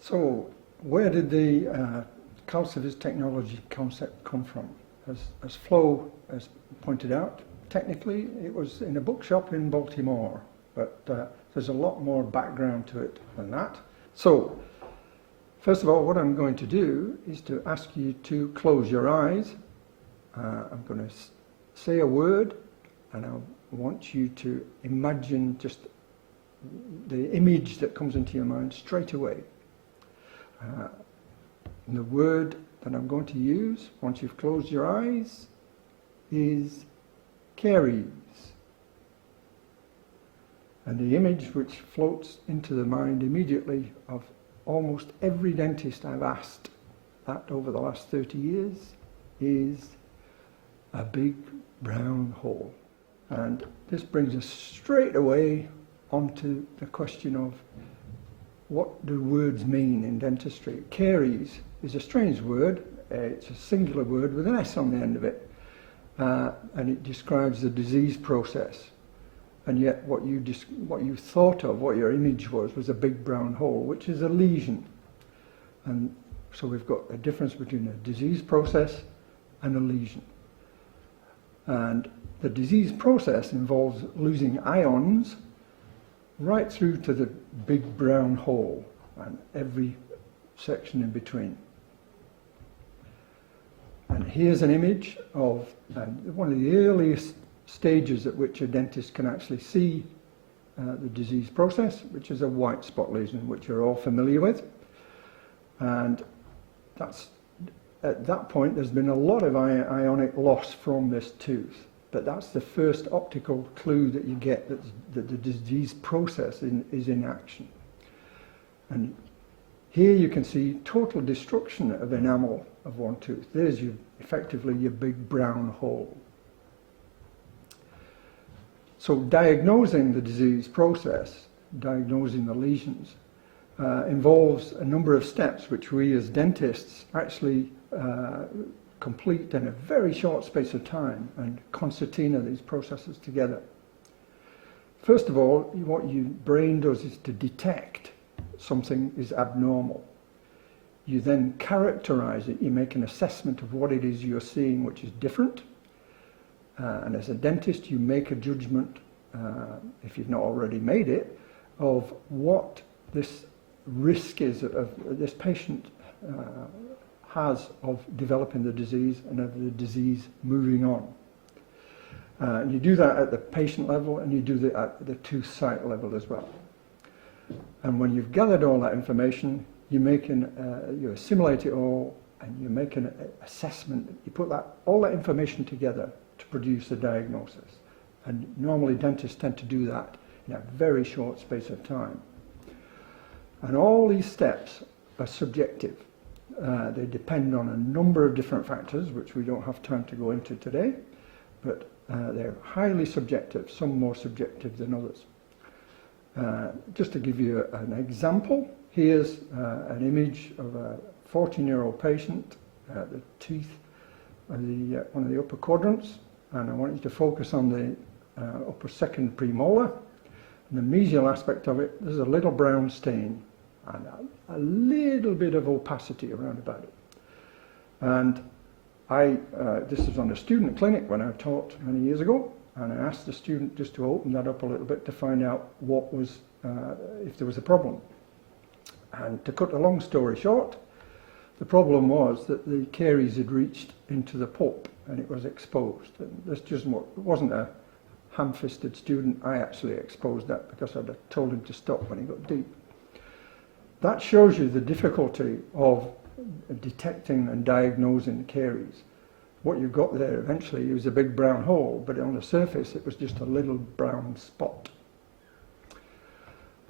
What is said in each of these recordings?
So, where did the CALCiViS technology concept come from? As Flo has pointed out, technically it was in a bookshop in Baltimore, but there's a lot more background to it than that. So, first of all, what I'm going to do is to ask you to close your eyes. I'm going to say a word, and I want you to imagine just the image that comes into your mind straight away. The word that I'm going to use, once you've closed your eyes, is caries. And the image which floats into the mind immediately of almost every dentist I've asked that over the last 30 years is a big brown hole. And this brings us straight away onto the question of what do words mean in dentistry. Caries is a strange word. It's a singular word with an S on the end of it. And it describes the disease process. And yet what you thought of, what your image was a big brown hole, which is a lesion. And so we've got a difference between a disease process and a lesion. And the disease process involves losing ions right through to the big brown hole and every section in between. And here's an image of one of the earliest stages at which a dentist can actually see the disease process, which is a white spot lesion, which you're all familiar with. And that's, at that point, there's been a lot of ionic loss from this tooth. But that's the first optical clue that you get that the disease process is in action. And here you can see total destruction of enamel of one tooth. There's effectively your big brown hole. So diagnosing the disease process, diagnosing the lesions, involves a number of steps which we as dentists actually complete in a very short space of time and concertina these processes together. First of all, what your brain does is to detect something is abnormal. You then characterize it. You make an assessment of what it is you're seeing which is different. And as a dentist, you make a judgment, if you've not already made it, of what this risk is of this patient has of developing the disease and of the disease moving on. And you do that at the patient level, and you do that at the tooth site level as well. And when you've gathered all that information, you assimilate it all, and you make an assessment. You put all that information together to produce a diagnosis. And normally dentists tend to do that in a very short space of time. And all these steps are subjective. They depend on a number of different factors, which we don't have time to go into today, but they're highly subjective, some more subjective than others. Just to give you an example, here's an image of a 14-year-old patient, the teeth of one of the upper quadrants, and I want you to focus on the upper second premolar. And the mesial aspect of it, there's a little brown stain and a little bit of opacity around about it. And this was on a student clinic when I taught many years ago, and I asked the student just to open that up a little bit to find out what was, if there was a problem. And to cut a long story short, the problem was that the caries had reached into the pulp and it was exposed. And this just wasn't a ham-fisted student. I actually exposed that because I'd told him to stop when he got deep. That shows you the difficulty of detecting and diagnosing caries. What you've got there eventually is a big brown hole, but on the surface it was just a little brown spot.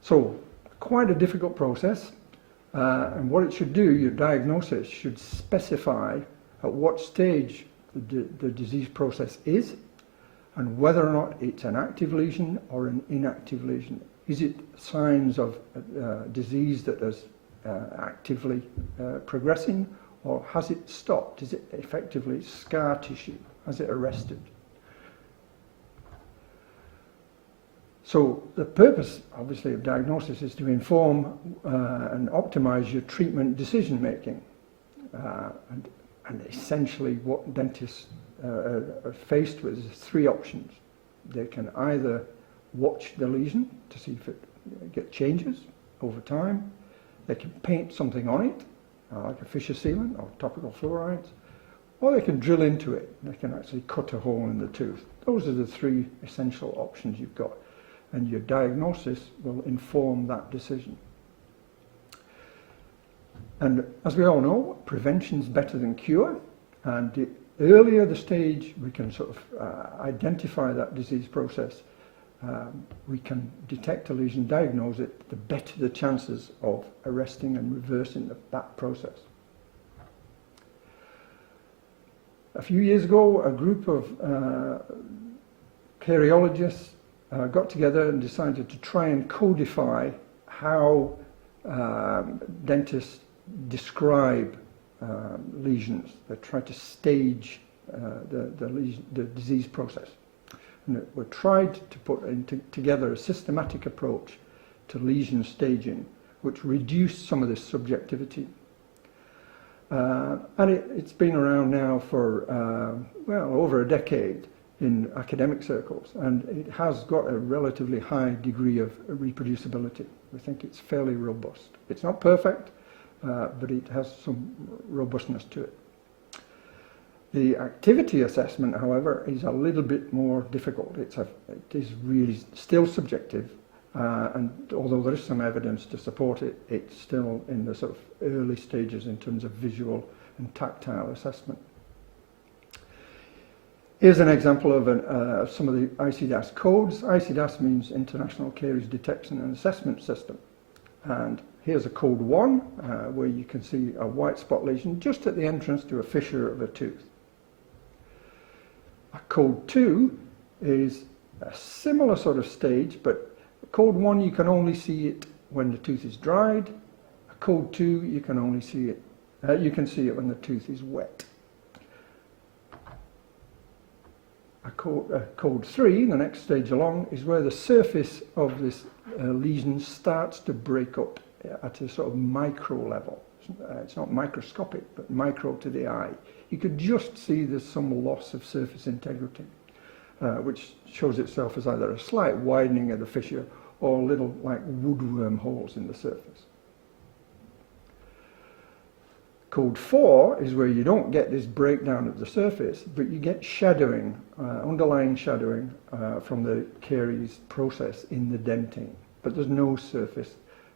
So, quite a difficult process, and what it should do, your diagnosis should specify at what stage the disease process is, and whether or not it's an active lesion or an inactive lesion. Is it signs of disease that is actively progressing, or has it stopped? Is it effectively scar tissue? Has it arrested? So the purpose, obviously, of diagnosis is to inform and optimize your treatment decision making. And essentially what dentists are faced with is three options. They can either watch the lesion to see if it changes over time. They can paint something on it, like a fissure sealant or topical fluorides, or they can drill into it. They can actually cut a hole in the tooth. Those are the three essential options you've got, and your diagnosis will inform that decision. And as we all know, prevention's better than cure, and the earlier the stage we can sort of identify that disease process, we can detect a lesion, diagnose it, the better the chances of arresting and reversing that process. A few years ago, a group of Cariologists got together and decided to try and codify how dentists describe lesions. They tried to stage the disease process. And we tried to put together a systematic approach to lesion staging, which reduced some of this subjectivity. And it's been around now for, well, over a decade in academic circles, and it has got a relatively high degree of reproducibility. We think it's fairly robust. It's not perfect, but it has some robustness to it. The activity assessment, however, is a little bit more difficult. It is really still subjective, and although there is some evidence to support it, it's still in the sort of early stages in terms of visual and tactile assessment. Here's an example of some of the ICDAS codes. ICDAS means International Caries Detection and Assessment System. And here's a code 1, where you can see a white spot lesion just at the entrance to a fissure of a tooth. A code 2 is a similar sort of stage, but code 1 you can only see it when the tooth is dried. A code 2 you can only see it, you can see it when the tooth is wet. Code 3, the next stage along, is where the surface of this lesion starts to break up at a sort of micro level. It's not microscopic, but micro to the eye. You could just see there's some loss of surface integrity, which shows itself as either a slight widening of the fissure or little like woodworm holes in the surface. Code 4 is where you don't get this breakdown of the surface, but you get shadowing, underlying shadowing from the caries process in the dentin, but there's no surface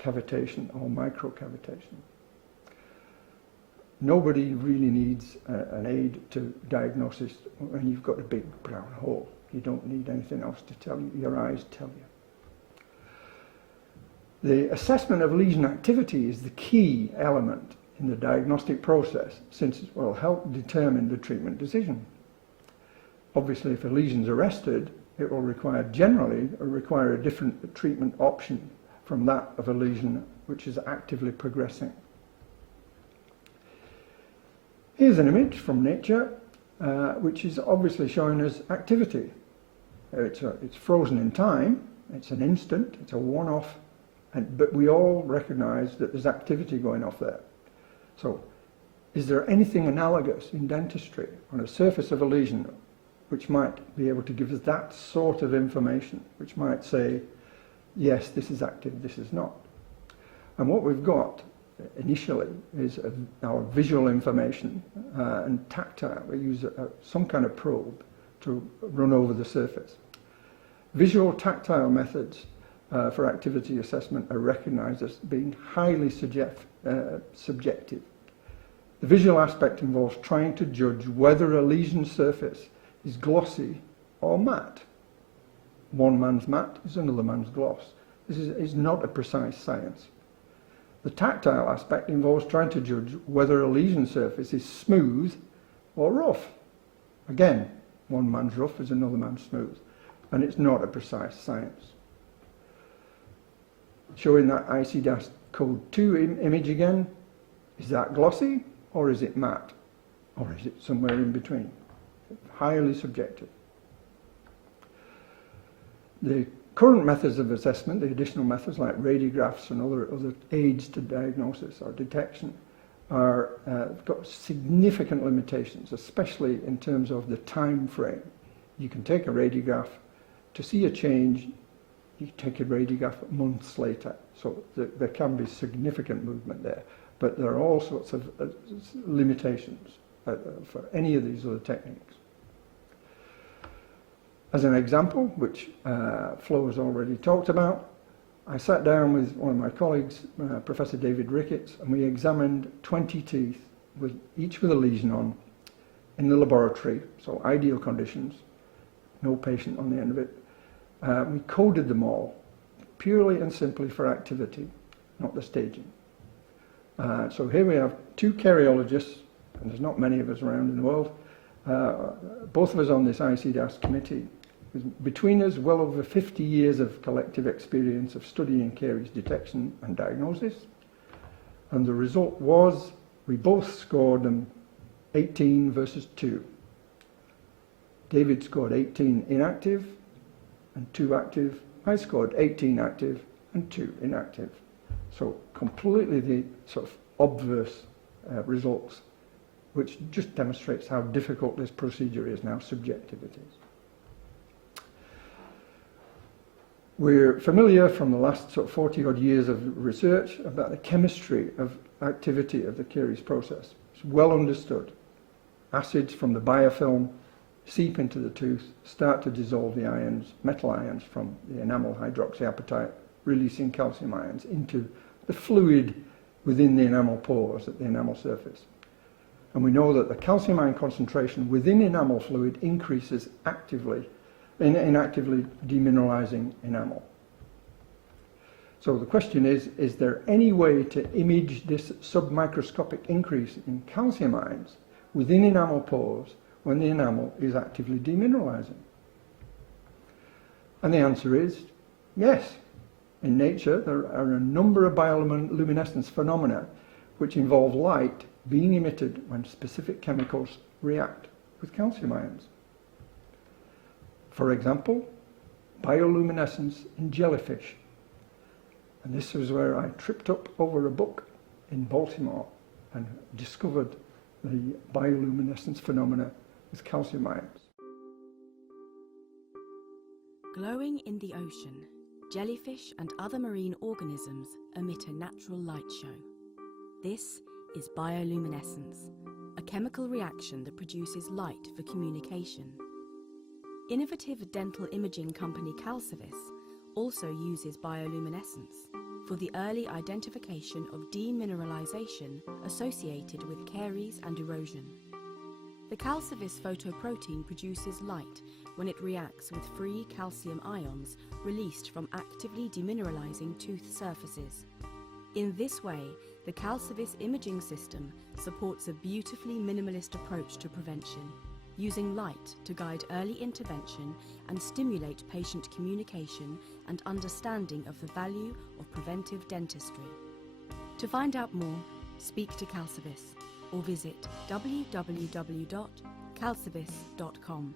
cavitation or microcavitation. Nobody really needs an aid to diagnosis when you've got a big brown hole. You don't need anything else to tell you. Your eyes tell you. The assessment of lesion activity is the key element in the diagnostic process, since it will help determine the treatment decision. Obviously, if a lesion is arrested, it will generally require a different treatment option from that of a lesion which is actively progressing. Here's an image from nature, which is obviously showing us activity. It's frozen in time, it's an instant, it's a one-off, but we all recognise that there's activity going off there. So, is there anything analogous in dentistry on a surface of a lesion which might be able to give us that sort of information, which might say, yes, this is active, this is not? And what we've got initially is our visual information and tactile. We use some kind of probe to run over the surface. Visual tactile methods for activity assessment are recognized as being highly subjective. The visual aspect involves trying to judge whether a lesion surface is glossy or matte. One man's matte is another man's gloss. This is not a precise science. The tactile aspect involves trying to judge whether a lesion surface is smooth or rough. Again, one man's rough is another man's smooth, and it's not a precise science. Showing that ICDAS code 2 image again, is that glossy or is it matte? Or is it somewhere in between? Highly subjective. The current methods of assessment, the additional methods like radiographs and other aids to diagnosis or detection, are got significant limitations, especially in terms of the time frame. You can take a radiograph to see a change. You take a radiograph months later, so there can be significant movement there. But there are all sorts of limitations for any of these other techniques. As an example, which Flo has already talked about, I sat down with one of my colleagues, Professor David Ricketts, and we examined 20 teeth, each with a lesion on, in the laboratory, so ideal conditions, no patient on the end of it. We coded them all, purely and simply for activity, not the staging. So here we have two Cariologists, and there's not many of us around in the world, both of us on this ICDAS committee. Between us, well over 50 years of collective experience of studying caries detection and diagnosis. And the result was, we both scored them 18 versus 2. David scored 18 inactive and 2 active. I scored 18 active and 2 inactive. So completely the sort of obverse results, which just demonstrates how difficult this procedure is and how subjective it is. We're familiar from the last sort of 40 odd years of research about the chemistry of activity of the caries process. It's well understood. Acids from the biofilm seep into the tooth, start to dissolve the ions, metal ions from the enamel hydroxyapatite, releasing calcium ions into the fluid within the enamel pores at the enamel surface. And we know that the calcium ion concentration within enamel fluid increases actively, inactively demineralizing enamel. So the question is there any way to image this submicroscopic increase in calcium ions within enamel pores when the enamel is actively demineralizing? And the answer is yes. In nature, there are a number of bioluminescence phenomena which involve light being emitted when specific chemicals react with calcium ions. For example, bioluminescence in jellyfish. And this was where I tripped up over a book in Baltimore and discovered the bioluminescence phenomena with calcium ions. Glowing in the ocean, jellyfish and other marine organisms emit a natural light show. This is bioluminescence, a chemical reaction that produces light for communication. Innovative dental imaging company CALCiViS also uses bioluminescence for the early identification of demineralisation associated with caries and erosion. The CALCiViS photoprotein produces light when it reacts with free calcium ions released from actively demineralising tooth surfaces. In this way, the CALCiViS imaging system supports a beautifully minimalist approach to prevention, using light to guide early intervention and stimulate patient communication and understanding of the value of preventive dentistry. To find out more, speak to CALCiViS or visit www.calcivis.com.